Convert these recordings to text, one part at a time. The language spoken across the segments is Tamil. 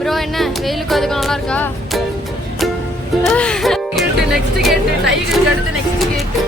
ப்ரோ என்ன வெயிலுக்கு அதுக்கு நல்லா இருக்கா? கேட்டு நெக்ஸ்ட் கேட்டு டைகருக்கு அடுத்து நெக்ஸ்ட் கேட்டு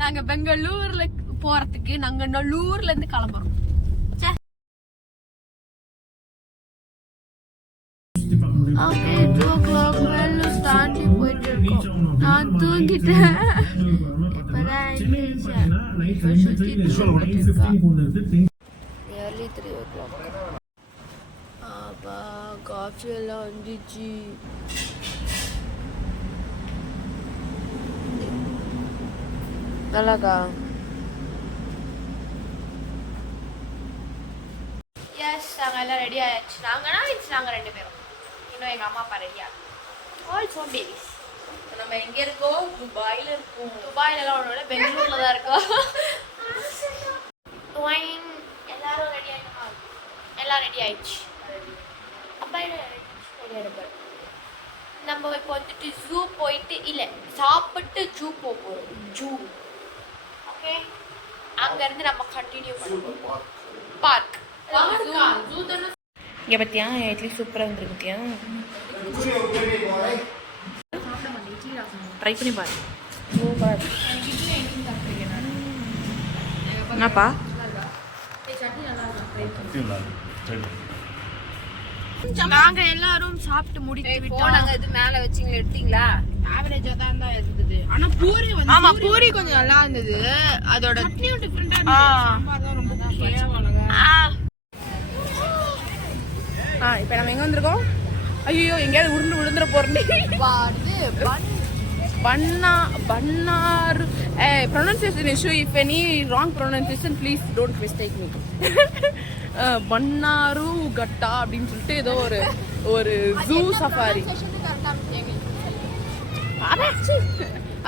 நாங்க பெங்களூர்ல போறதுக்கு நாங்க நல்லூர்ல இருந்து கிளம்புறோம். ஓகே 2 o'clock மேல ஸ்டாண்டி போயிட்டு இருக்கோம். நான் தூங்கிட்டேன். Nearly 3 o'clock. அப்பா காஃபி எல்லாம் வந்துச்சு. நல்லாக்கா? எஸ் நாங்கள் எல்லாம் ரெடி ஆயாச்சு. நாங்கள் 2 பேரும், இன்னும் எங்கள் அம்மா அப்பா ரெடியா. Also babies. நம்ம எங்கே இருக்கோம்? துபாயில் இருக்கோம். துபாயிலலாம் ஒன்றும் இல்லை, பெங்களூரில் தான் இருக்கோம். எல்லாரும் ரெடி ஆகிட்டோம். எல்லாம் ரெடி ஆயிடுச்சு. அப்பா ரெடி ஆகிடுப்பார். நம்ம இப்போ வந்துட்டு ஜூ போயிட்டு இல்லை சாப்பிட்டு ஜூ போகிறோம். ஜூ ஓகே, அங்கேருந்து நம்ம கண்டினியூ பண்ணுவோம். பார்க் இங்கே பார்த்தியா இட்லி சூப்பராக வந்துருக்கு. பார்த்தியா ட்ரை பண்ணி பாரு. சூப்பர். என்னப்பா நாங்க எல்லாரும் சாப்பிட்டு முடித்து விட்டோம். நாங்க இது மேல வச்சிங்க எடுத்தீங்களா? ஆவரேஜா தான் இருந்தது. ஆனா பூரி வந்து ஆமா பூரி கொஞ்சம் நல்லா இருந்தது. அதோட சட்னியும் டிஃபரண்டா இருந்தது. சாம்பார் தான் ரொம்ப கேவலங்க. இப்போ நம்ம எங்க வந்திருக்கோம்? ஐயோ எங்கயாவது உருண்டு விழுந்துற போறேன். பன்னாரு pronunciation issue. If any wrong pronunciation please don't mistake me. பன்னாரு கட்டா அப்படின்னு சொல்லிட்டு ஏதோ ஒரு ஜூ சஃபாரி.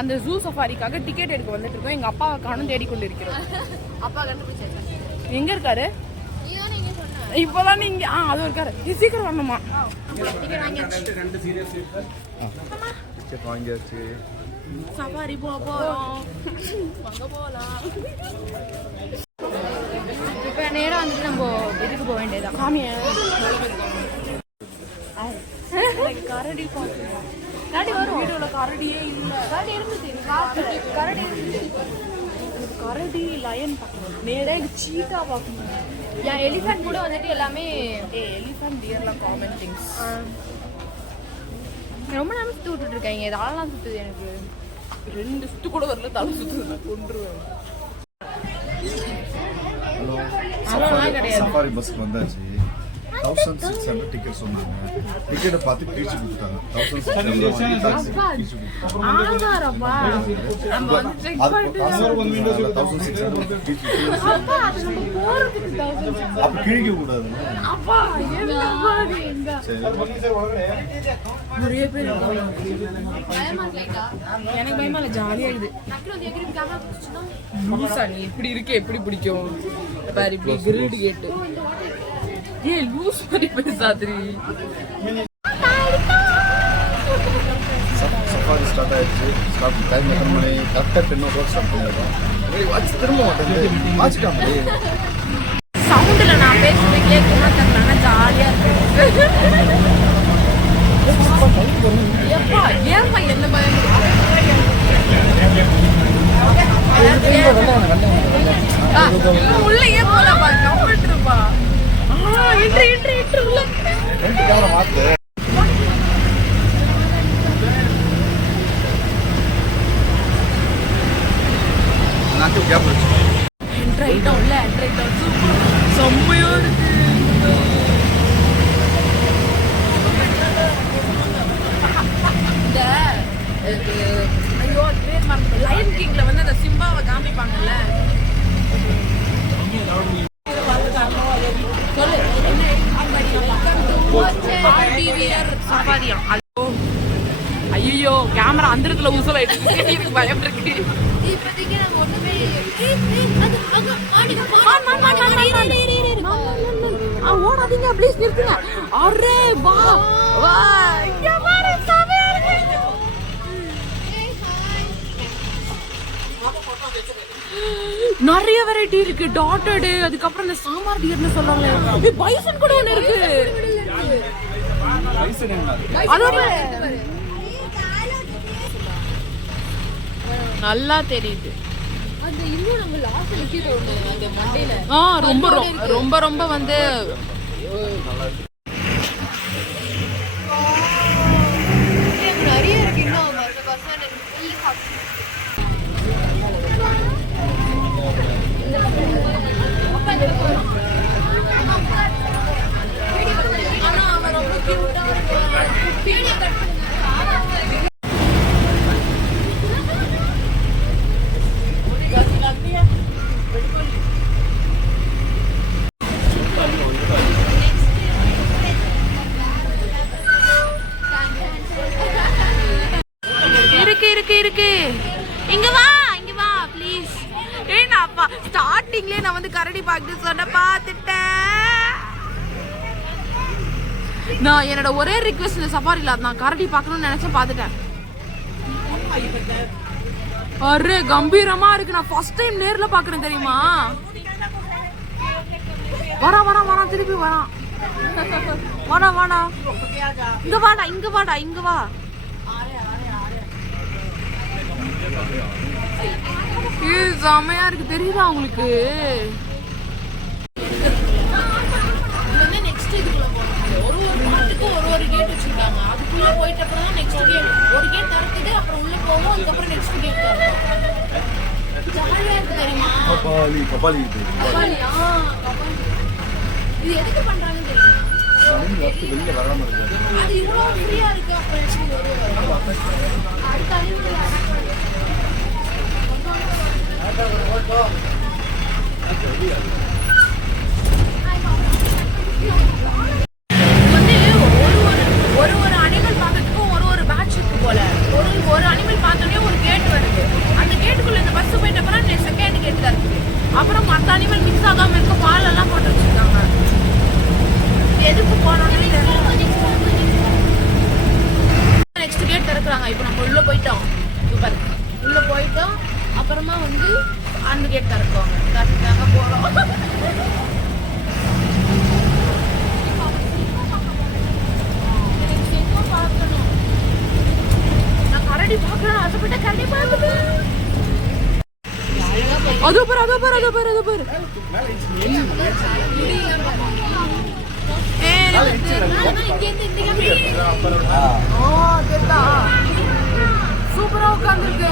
அந்த ஜூ சஃபாரிக்காக டிக்கெட் எடுக்க வந்துட்டு இருக்கோம். எங்க அப்பாவை காணும் தேடிக்கொண்டு இருக்கிறோம். அப்பா கண்டுபிடிச்சாச்சு. எங்க இருக்காரு? இப்போதான் நீங்க அது இருக்காரு. சீக்கிரம் வரணுமா? வாங்கியாச்சு. சஃபாரி போறோம். வாங்க போலாம். இப்போ நேரம் வந்துட்டு நம்ம இதுக்கு போக வேண்டியதான். காமியா கரடி பார்க்கணும். கரடி வரும். வீடியோல கரடியே இல்லை. கரடி இருந்துச்சு. கரடி கரடி லயன் பார்க்கணும். நேராக சீட்டா பார்க்கணும். ஏன் எலிஃபண்ட் கூட வந்துட்டு எல்லாமே எலிஃபண்ட் டியர்லாம் காமன் திங்ஸ். ரொம்ப நேரம் சுற்றி விட்டுட்டு இருக்காங்க. இது ஆளெல்லாம் சுற்றுது. எனக்கு 2 சுற்று கூட வரல. தலை சுற்றுது. நான் கொண்டுருவேன். சஃபாரி பஸ்க்கு வந்தாச்சு. 1600 டிக்கெட் சொன்னாங்க. டிக்கெட்டை பார்த்து பிரிச்சு கொடுத்தாங்க. 1600 அப்ப கிழிக்க கூடாது. நிறைய பேர் எனக்கு பயமா இல்ல, ஜாலியா இது. நீ இப்படி இருக்கே எப்படி பிடிக்கும் பாரு. இப்படி கிரில்டு கேட்டு ஏன் லூஸ் மாதிரி பேசாதிரி. சஃபாரி ஸ்டார்ட் ஆயிடுச்சு. டைம் எத்தனை மணி? கரெக்டாக 10 o'clock ஸ்டார்ட் பண்ணிடுறோம். வாட்ச் திரும்ப மாட்டேன். வாட்சிட்டாங்க. சவுண்டில் நான் பேசுறது கேட்கணும்னா தெரியல. ஆனால் ஜாலியாக இருக்கு. எப்பா ஏன்பா என்ன பயம்? உள்ளே ஏன் போலப்பா? கம்ஃபர்ட் இருப்பா. செம்மையா இருக்கு. ஐயோ பேர் மறந்து. லயன் கிங்ல வந்து அந்த சிம்பாவை காமிப்பாங்கல்ல. சொல்லு என்ன டியர் சஃபாரியா. ஐயோ கேமரா அந்த இடத்துல ஊசலாயிட்டு எனக்கு பயம் இருக்கு. இப்போதைக்கு நாங்கள் ஒன்றுமே ஓடாதீங்க ப்ளீஸ் நிறுத்துங்க. அரே வா வா இங்க பாரு சமையா இருக்கு. நிறைய வெரைட்டி இருக்கு. டாட்டடு, அதுக்கப்புறம் இந்த சாம்பார் டியர்னு சொல்றாங்களே, பைசன் கூட ஒன்று இருக்கு. நல்லா தெரியுது. அந்த இன்னும் நம்ம லாஸ்ட்ல கீழே அந்த மண்டையில ரொம்ப ரொம்ப ரொம்ப வந்து நிறைய இருக்கு. இன்னும் ஆனா அவன் ரொம்ப கியூட்டா இருக்கு. இங்க வா ப்ளீஸ். ஏன்னா அப்பா ஸ்டார்டிங்லயே நான் வந்து கரடி பார்த்து சொன்ன பார்த்துட்டேன். நான் என்னோட ஒரே ரிக்வெஸ்ட் இந்த சஃபாரில நான் கரடி பார்க்கணும்னு நினைச்சேன், பார்த்துட்டேன். அரே கம்பீரமா இருக்கு. நான் ஃபர்ஸ்ட் டைம் நேர்ல பாக்குறேன் தெரியுமா. வரா திருப்பி வரா. இங்க வா. செமையா இருக்கு, தெரியுதா உங்களுக்கு? நெக்ஸ்ட் இதுக்குள்ள போறாங்க. ஒரு பாட்டுக்கு ஒரு கேட் வச்சிருக்காங்க. அதுக்குள்ள போயிட்ட அப்புறம் தான் நெக்ஸ்ட் கேட். ஒரு கேட் திறக்குது, அப்புறம் உள்ள போவோம், அதுக்கப்புறம் நெக்ஸ்ட் கேட் திறக்கும். ஜாலியா இருக்கு தெரியுமா. கபாலி இது எதுக்கு பண்றாங்கன்னு தெரியுமா? வெளியில வராம இருக்கு. அது இவ்வளவு ஃப்ரீயா இருக்கு. அப்ப அடுத்த ஒரு அனிமல் பார்க்கறதுக்கும் ஒரு பேட்ச் இருக்கு போல. ஒரு அனிமல் பார்த்தோன்னே ஒரு கேட் வருது. அந்த கேட்டுக்குள்ள இந்த பஸ் போயிட்ட அப்புறம் செகண்ட் கேட் தான் இருக்கு. அப்புறம் மற்ற அனிமல் மிக்ஸ் ஆகாம இருக்க பால் எல்லாம் போட்டு வச்சிருக்காங்க. எதுக்கு போனோம்னு நெக்ஸ்ட் கேட் திறக்குறாங்க. இப்போ நம்ம உள்ள போயிட்டோம். உள்ள போயிட்டோம், அப்புறமா வந்து அந்த கேட் திறக்குவாங்க. திறந்துட்டாங்க போறோம். நான் கரடி பார்க்கணும் ஆசைப்பட்ட கரடி பார்த்துட்டேன். அதோ பாரு. சூப்பரா உட்கார்ந்துருக்கு.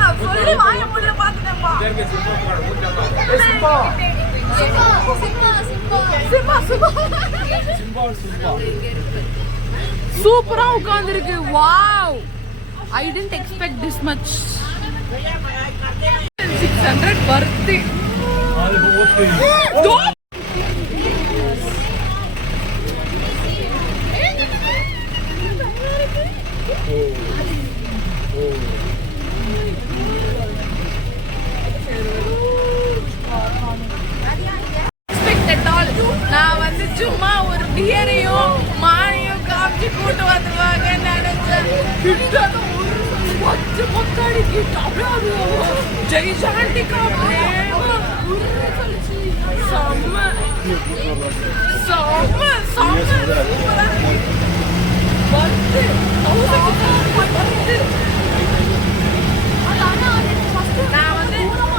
நான் சொல்லி வாய முடியல பாத்துட்டேன்ப்பா. சூப்பரா உட்கார்ந்துருக்கு. Wow, I didn't expect this much. 600 worth it. நான் வந்து சும்மா ஒரு டியரையும் மானையும் காமிச்சு கூட்டு வந்துருவாங்க நினைச்சேன்.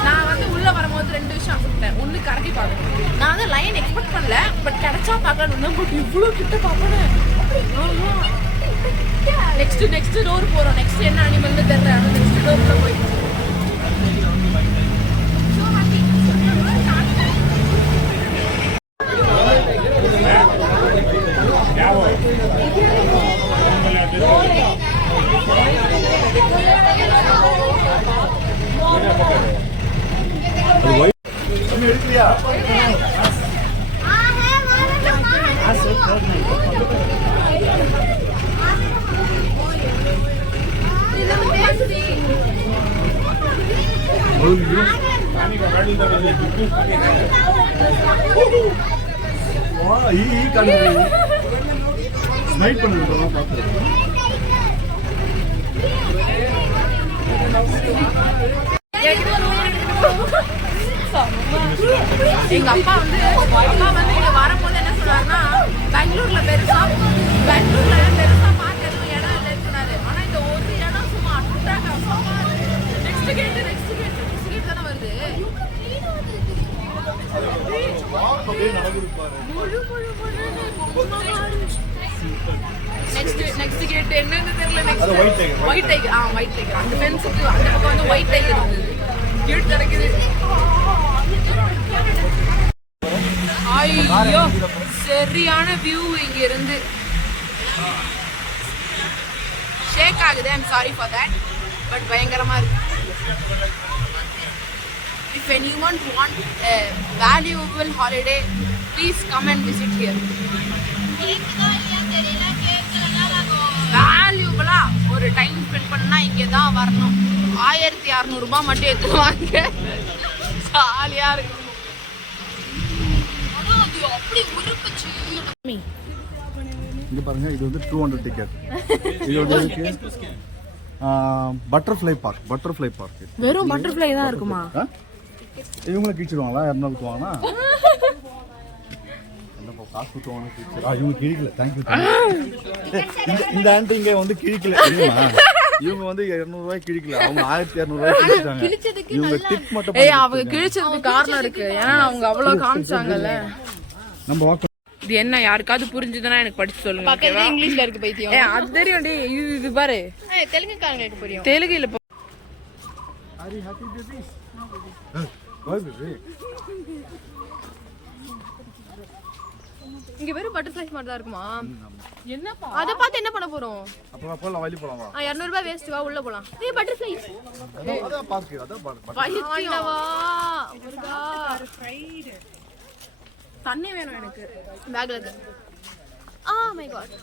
நான் வந்து உள்ள வரும்போது 2 விஷயம் கொடுத்தேன். ஒண்ணு கரடி பார்க்கணும். நான் வந்து லைன் எக்ஸ்பெக்ட் பண்ணல, பட் கிடைச்சா பார்க்கணும். பட் இவ்வளவு கிட்ட பார்க்கணும். நெக்ஸ்ட் டோர் போறோம். நெக்ஸ்ட் என்ன அனிமல்னு தெரியல. நெக்ஸ்ட் டோர்ல போயிட்டோம். ஸ்மைல் பண்ணுறதெல்லாம் பார்த்துருக்கேன். எங்க அப்பா வந்து இங்க வரும்போது என்ன சொன்னாருன்னா, பெங்களூர்ல பெருசா பார்க்க எதுவும் இடம் இல்லைன்னு சொன்னாரு. ஆனா இந்த ஒரு இடம் சும்மா நெக்ஸ்ட் கேட் தானே வருது. நெக்ஸ்ட் கேட் என்னன்னு தெரியல. White tiger. அந்த ஃபென்ஸுக்கு அந்த பக்கம் வந்து ஒயிட் டைகர் இருந்தது. கேட் திறக்குது. ஐயோ சரியான வியூ இங்க இருந்து. ஷேக் ஆகுது. I'm sorry for that. But பயங்கரமா இருக்கு. If anyone want a valuable holiday, please come and visit here. வேல்யூபிளா ஒரு டைம் ஸ்பெண்ட் பண்ணா இங்கே தான் வரணும். 1600 ரூபாய் மட்டும் எடுத்துவாங்க. ஜாலியா இருக்கும். இங்க பாருங்க, இது வந்து 200 டிக்கெட். இது வந்து பட்டர்ஃப்ளை பார்க். வெறும் பட்டர்ஃப்ளை தான் இருக்குமா? இவங்களை கிழிச்சிடுவாங்களா? 200 ஊற்றுவாங்கன்னா என்னப்பா காசு ஊற்றுவாங்க? இவங்க கிழிக்கல. தேங்க்யூ. இந்த ஆண்டி இங்கே வந்து கிழிக்கல தெரியுமா? இவங்க வந்து 200 ரூபாய் கிழிக்கல. அவங்க 1200 ரூபாய் கிழிச்சாங்க. இவங்க டிப் மட்டும் அவங்க கிழிச்சதுக்கு காரணம் இருக்கு. ஏன்னா அவங்க அவ்வளவு காமிச்சாங்கல்ல. நம்ம வாக்கு இது என்ன யாருக்காவது புரிஞ்சுதுன்னா எனக்கு படிச்சு சொல்லுங்க. பக்கத்துல இங்கிலீஷ்ல இருக்கு பைத்தியம். அது தெரியும் டி. இது பாரு தெலுங்குக்காரங்களுக்கு புரியும். தெலுங்கு இல்ல. Are you happy baby? இங்க வெறும் பட்டர்ஃப்ளை மாதிரி தான் இருக்குமா? என்னப்பா அத பார்த்து என்ன பண்ண போறோம்? அப்ப போலாம், வழி போலாம். 200 ரூபாய் வேஸ்ட். வா உள்ள போலாம். ஏய் பட்டர்ஃப்ளை அத பார்க். பைத்தியவா முருகா. ஃப்ரைட் தண்ணி வேணும் எனக்கு பேக்ல இருக்கு. My card.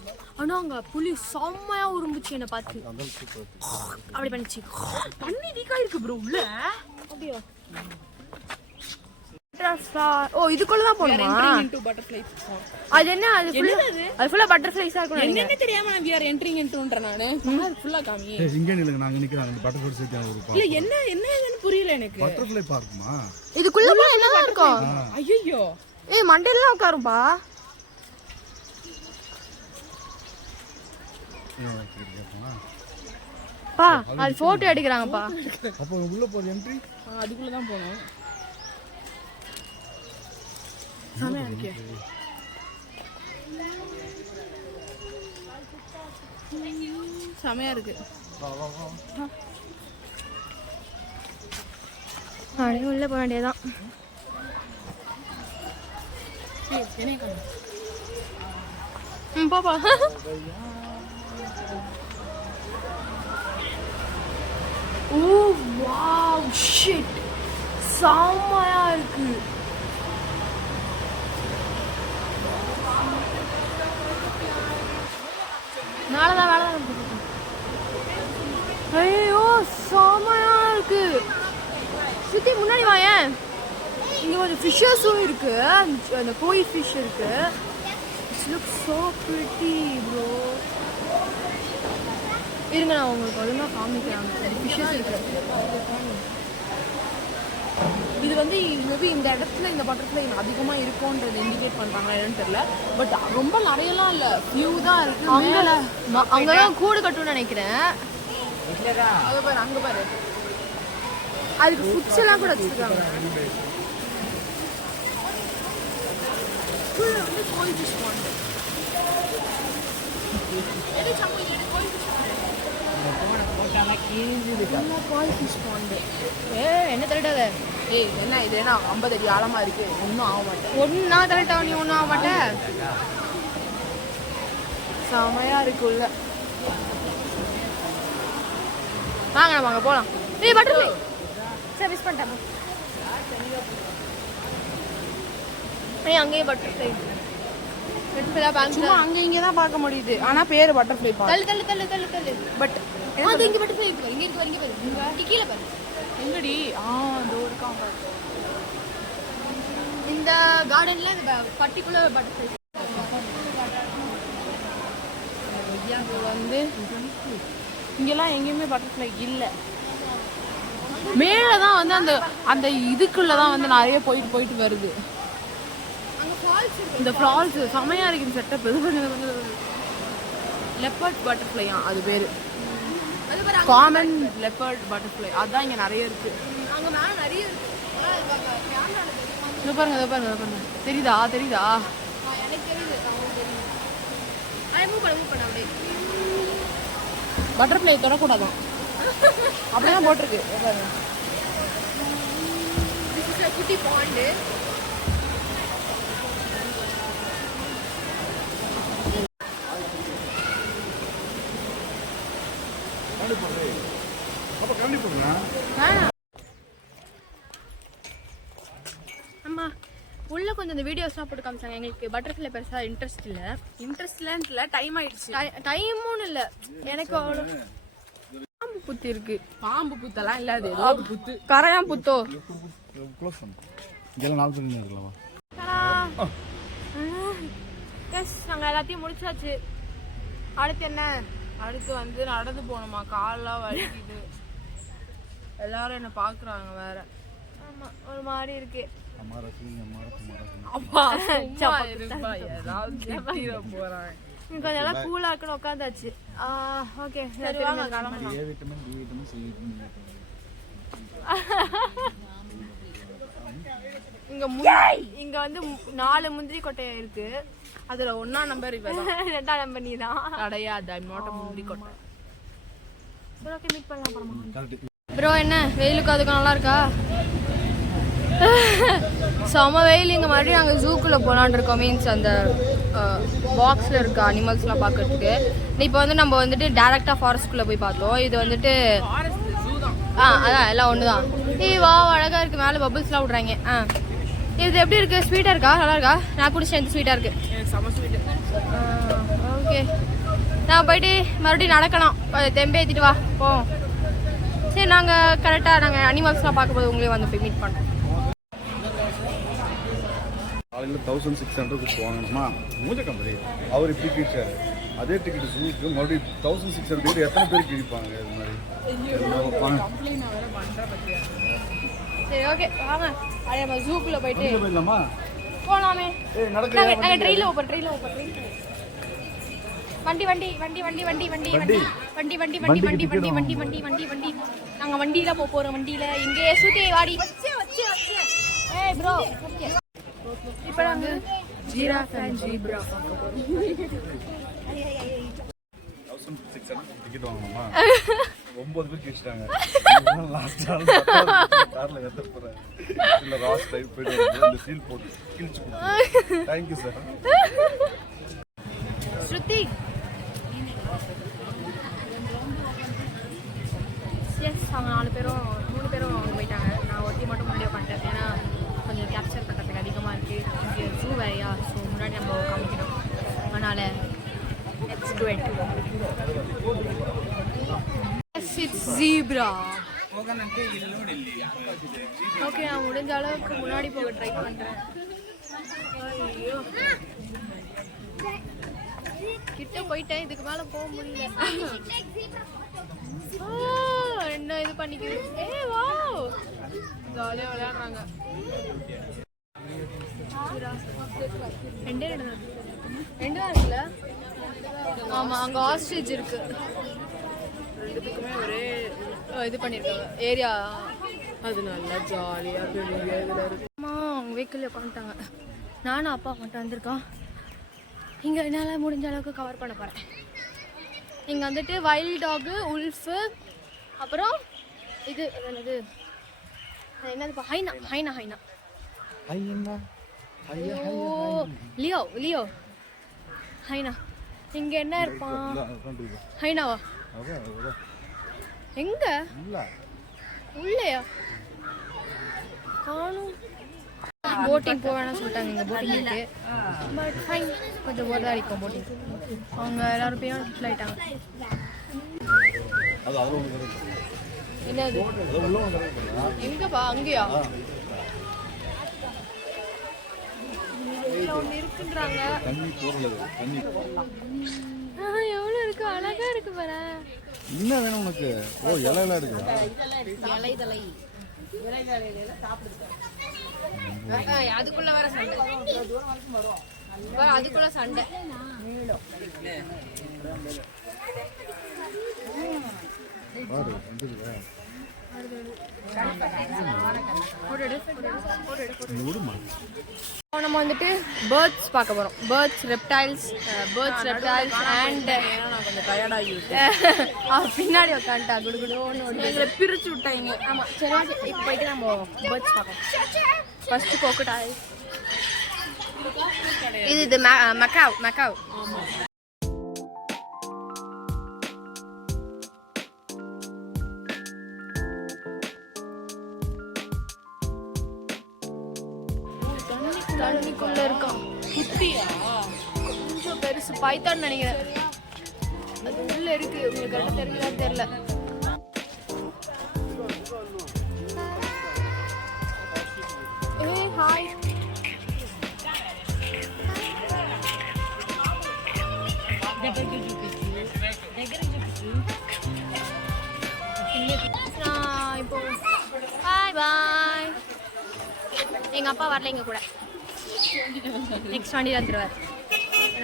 ஆனா அங்க புலி செம்மையா உரும்புச்சு என்ன பார்த்து. அப்படி பண்ணிச்சு. தண்ணி வீக்கா இருக்கு ப்ரோ உள்ள. அப்படியே ஓ இதுக்குள்ள தான் போணுமா? அது என்ன? அது ஃபுல்லா பட்டர்ஃப்ளைஸா இருக்கும். என்னன்னு தெரியாம நான் we are entering intoன்ற நானு. ஃபுல்லா காமி. இங்க நில்லுங்க, நாங்க நிக்கறாங்க. அந்த பட்டர்ஃப்ளை சேர்த்து ஒரு பார்க். இல்ல என்னன்னு புரியல எனக்கு. பட்டர்ஃப்ளை பார்க்குமா? இதுக்குள்ள போய் என்னதான் இருக்கும்? ஐயோ ஏய் மண்டையில உட்காரும்பா. பா அது போட்டோ எடுக்கறாங்கப்பா. அப்ப உள்ள போற என்ட்ரி அதுக்குள்ள தான் போணும். சாமே இருக்கே. செமையா இருக்கு. அப்படியே உள்ள போக வேண்டியதான். பாப்பா ஓ வாவ் ஷிட் செமையா இருக்கு. வேலைதான் ஐயோ செமையா இருக்கு. சுத்தி முன்னாடி வாயேன். இங்க கொஞ்சம் ஃபிஷஸும் இருக்கு. அந்த கோய் ஃபிஷ் இருக்கு. It's look so pretty bro. இருங்க நான் உங்களுக்கு ஒழுங்கா காமிக்கிறாங்க. சரி ஃபிஷஸ் இருக்கு. இது வந்து இந்த இடத்துல இந்த பட்டர்ஃப்ளை அதிகமா இருக்கும்ன்றது இண்டிகேட் பண்றாங்களா என்னன்னு தெரியல. பட் ரொம்ப நிறையலாம் இல்ல, ஃபியூ தான் இருக்கு. அங்கதான் கூடு கட்டும்னு நினைக்கிறேன். அங்க பாரு அங்க பாரு. அதுக்கு ஃபுட்ஸ் எல்லாம் கூட வச்சிருக்காங்க. கோய் ஃபிஷ் பாண்ட். எது சம்பு இது கோய் ஃபிஷ் பாண்ட். கோய் ஃபிஷ் பாண்ட். என்ன தள்ளிடாத. ஏய் என்ன இது என்ன 50 அடி ஆழமா இருக்கு. ஒன்றும் ஆக மாட்டேன். ஒன்னா தள்ளிட்டா நீ ஒன்றும் ஆக மாட்டேன். செமையா இருக்கு உள்ள. வாங்க வாங்க போலாம். ஏய் பட்டர்ஃப்ளை சரி மிஸ் பண்ணிட்டேன். ஏய் அங்கேயே பட்டர்ஃப்ளை. பட்டர்ஃப்ளை பேங்க் சும்மா அங்க இங்க தான் பார்க்க முடியுது. ஆனா பேரு பட்டர்ஃப்ளை பார்க். தள்ளு தள்ளு தள்ளு தள்ளு தள்ளு. பட் அது இங்க பட்டர்ஃப்ளை இருக்கு. இங்க இருக்கு இங்க பாரு. இங்க கீழ பாரு. எங்கடி? இதோ இருக்கான் பாரு. இந்த கார்டன்ல இந்த பர்టిక్యులர் பட்டர்ஃப்ளை இங்க வந்து இங்கெல்லாம் எங்கேயுமே பட்டர்ஃப்ளை இல்ல. மேல தான் வந்து அந்த அந்த இதுக்குள்ள தான் வந்து நிறைய போயிட்டு வருது. அங்க ஃபால்ஸ் இருக்கு. இந்த ஃபால்ஸ் செமையா இருக்கு. இந்த செட்டப் லெப்பர்ட் பட்டர்ஃப்ளையா அது பேரு. அது பாரு காமன் லெப்பர்ட் பட்டர்ஃப்ளை. அதான் இங்க நிறைய இருக்கு. அங்க மேல நிறைய இருக்கு. கேமரால தெரியுமா? இதோ பாருங்க. தெரியுதா? எனக்கு தெரியுது. அவங்களுக்கு தெரியும். மூவ் பண்ண அப்படியே. பட்டர்ஃப்ளை தொடக்கூடாதான். அப்படிதான் போட்டிருக்கு. பாருங்க. This is a குட்டி பாண்ட். அம்மா உள்ள கொஞ்சம் இந்த வீடியோஸ்லாம் போட்டு காமிச்சாங்க. எங்களுக்கு பட்டர்ஃப்ளை பெருசா இன்ட்ரெஸ்ட் இன்ட்ரெஸ்ட்ல டைம் ஆயிடுச்சு. டைமும் இல்ல எனக்கு அவ்வளோ. பாம்பு புத்து இருக்கு. பாம்பு புத்தெல்லாம் இல்லாது. புத்து கரையான் புத்தோ. க்ளோஸ் பண்ணு. இதெல்லாம் 4 பேர் இருக்கலாமா? எஸ் நாங்க எல்லாத்தையும் முடிச்சாச்சு. அடுத்து என்ன? அடுத்து வந்து நடந்து போகணுமா? காலெல்லாம் வலிக்குது. எல்லாரும் என்ன பாக்குறாங்க வேற. ஆமா ஒரு மாதிரி இருக்கு. அப்பா சும்மா இருப்பா. ஏதாவது திட்டிட போறாங்க. கொஞ்சம் எல்லாம் கூலா இருக்குன்னு உட்காந்தாச்சு. ஓகே சரி வாங்க கிளம்பலாம். A vitamin B vitamin C vitamin. இங்க வந்து 4 முந்திரி கொட்டை இருக்கு. அதுல 1ஆம் நம்பர் இவதான். 2ஆம் நம்பர் நீ தான். கிடையாது. ஐம் நாட் a முந்திரி கொட்டை. சரி ஓகே மீட் பண்ணலாம் அப்புறமா. ப்ரோ என்ன வெயிலுக்கு அதுக்கு நல்லா இருக்கா? செம வெயில். இங்கே மறுபடியும் நாங்கள் ஜூக்குள்ளே போகலான் இருக்கோம். மீன்ஸ் அந்த பாக்ஸில் இருக்க அனிமல்ஸ்லாம் பார்க்கறதுக்கு. இப்போ வந்து நம்ம வந்துட்டு டேரெக்டாக ஃபாரஸ்ட்குள்ளே போய் பார்த்தோம். இது வந்துட்டு அதான் எல்லாம் ஒன்று தான். வா அழகாக இருக்குது. மேலே பபிள்ஸ்லாம் விட்றாங்க. இது எப்படி இருக்குது? ஸ்வீட்டாக இருக்கா? நல்லா இருக்கா? நான் குடிச்சேன். எந்த ஸ்வீட்டாக இருக்குது? செம ஸ்வீட். ஓகே நான் போயிட்டு மறுபடியும் நடக்கணும். தெம்பே ஏற்றிட்டு வா போவோம். சரி நாங்கள் கரெக்டாக நாங்கள் அனிமல்ஸ்லாம் பார்க்கும்போது உங்களே வந்து போய் மீட் பண்ணுறோம். காலையில் 1600 போகணுமா? மூஞ்ச கம்பெனி அவர் இப்படி கிழிச்சாரு. அதே டிக்கெட் ஜூக்கு மறுபடியும் 1600 எத்தனை பேர் கிழிப்பாங்க? இது மாதிரி சரி ஓகே வாங்க அப்படியே நம்ம ஜூக்குள்ள போயிட்டு போயிடலாமா? போலாமே. நடக்க ட்ரெயின்ல ஓப்பன் வண்டி வண்டி வண்டி வண்டி வண்டி வண்டி வண்டி வண்டி வண்டி வண்டி வண்டி வண்டி வண்டி வண்டி வண்டி வண்டி நாங்க வண்டியில போறோம். வண்டியில எங்கே சுத்தி வாடி. ஏய் ப்ரோ இப்போ நாங்க ஜிராஃப் அண்ட் ஜீப்ரா. 1600 டிக்கெட் வாங்கணுமா? 9 பேர் கிழிச்சிட்டாங்க. லாஸ்ட் கார்ல ஏத்த போறேன். இல்ல ராஸ் டைப் போயிட்டு அந்த சீல் போட்டு கிழிச்சு கொடுத்து. Thank you sir. Shruti S அவங்க 3 பேரும் அவங்க போயிட்டாங்க. நான் ஒருத்தி மட்டும் முன்னாடி உட்காந்துட்டேன். ஏன்னா கொஞ்சம் கேப்சர் பண்ணுறதுக்கு அதிகமாக இருக்குது. இங்கே ஜூ வேறையா, ஸோ முன்னாடி நம்ம காமிக்கணும். அதனால் let's to it. S it's zebra. Okay நான் முடிஞ்ச அளவுக்கு முன்னாடி போக ட்ரை பண்ணுறேன். ஐயோ கிட்ட போயிட்டேன். இதுக்கு மேலே போக முடியல. என்ன இது பண்ணிக்குது? வா ஜாலியாக விளையாடுறாங்க. ரெண்டு தான் இருக்குல்ல? ஆமாம் அங்கே ஆஸ்ட்ரிச் இருக்கு. ரெண்டுத்துக்குமே ஒரே இது பண்ணியிருக்காங்க ஏரியா. அது நல்லா ஜாலியாக பெரிய இதில் இருக்கு. ஆமாம் அவங்க வெஹிக்கிள் உட்காந்துட்டாங்க. நானும் அப்பா மட்டும் வந்திருக்கோம். இங்கே என்னால் முடிஞ்ச அளவுக்கு கவர் பண்ண போகிறேன். இங்கே வந்துட்டு வைல்ட் டாகு, உல்ஃபு, அப்புறம் இது என்னது என்னதுப்பா ஹைனா ஹைனா ஹைனா ஐயோ லியோ ஹைனா. இங்கே என்ன இருப்பான்? ஹைனாவா? எங்க உள்ளையா காணும்? போட்டிங் போவேன்னு சொல்லிட்டாங்க. இங்கே போட்டிங் இருக்கு, பட் ஃபைன், கொஞ்சம் போர் தான் அடிக்கும் போட்டிங். அவங்க எல்லாரும் போய் செட்டில் ஆகிட்டாங்க. என்னது எங்கப்பா? அங்கேயா? ஒன்று இருக்குன்றாங்க. எவ்வளோ இருக்கு, அழகா இருக்கு பாரு. என்ன வேணும் உனக்கு? ஓ, இலையெல்லாம் இருக்குதா? அதுக்குள்ள வேற சண்டை, அதுக்குள்ள சண்டை. நம்ம வந்துட்டு பேர்ட்ஸ் பார்க்க போறோம். பேர்ட்ஸ், ரெப்டைல்ஸ் அண்ட் பின்னாடி உட்காந்துட்டா குடுகுடுன்னு எங்களை பிரிச்சு விட்டாங்க. ஆமா, சரி ஓகே, இப்போ போயிட்டு நம்ம பேர்ட்ஸ் பார்க்கலாம். First crocodile. இது மக்காவ். தண்ணிக்குள்ள இருக்கான். குட்டியா? கொஞ்சம் பெருசு, பைத்தான் நினைக்கிறேன். அது உள்ள இருக்கு. உங்களுக்கு கரெக்டாக தெரியுதா தெரியல. ஹாய். இப்போ பாய். எங்க அப்பா வரல எங்க கூட. நெக்ஸ்ட் வண்டி வந்துடுவார்.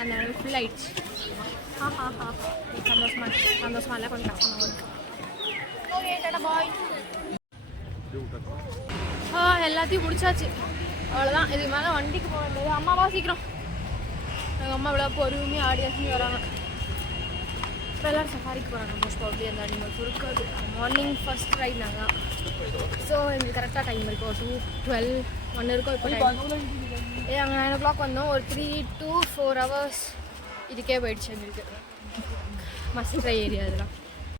அந்த ஃபுல் ஆயிடுச்சு. சந்தோஷமா இல்லை, கொஞ்சம் கஷ்டமாக இருக்கு. ஓகே, டாடா பாய். எல்லாத்தையும் முடிச்சாச்சு, அவ்வளோதான். இதுக்கு மேலே வண்டிக்கு போக வேண்டியது. அம்மாவா சீக்கிரம். எங்கள் அம்மா இவ்வளோ பொறுமையாக ஆடி அசைஞ்சு வராங்க. இப்போ எல்லோரும் சஃபாரிக்கு போகிறாங்க. மோஸ்ட் ப்ராபப்லி அந்த அனிமல்ஸ் இருக்காது. மார்னிங் ஃபர்ஸ்ட் ரைட் நாங்கள். ஸோ எங்களுக்கு கரெக்டாக டைம் இருக்கும். 2:12 இருக்கும் இப்போ டைம். அங்கே 9 o'clock வந்தோம். ஒரு 3 to 4 hours இதுக்கே போயிடுச்சு எங்களுக்கு. மஸ்ட் ட்ரை ஏரியா இதெல்லாம்.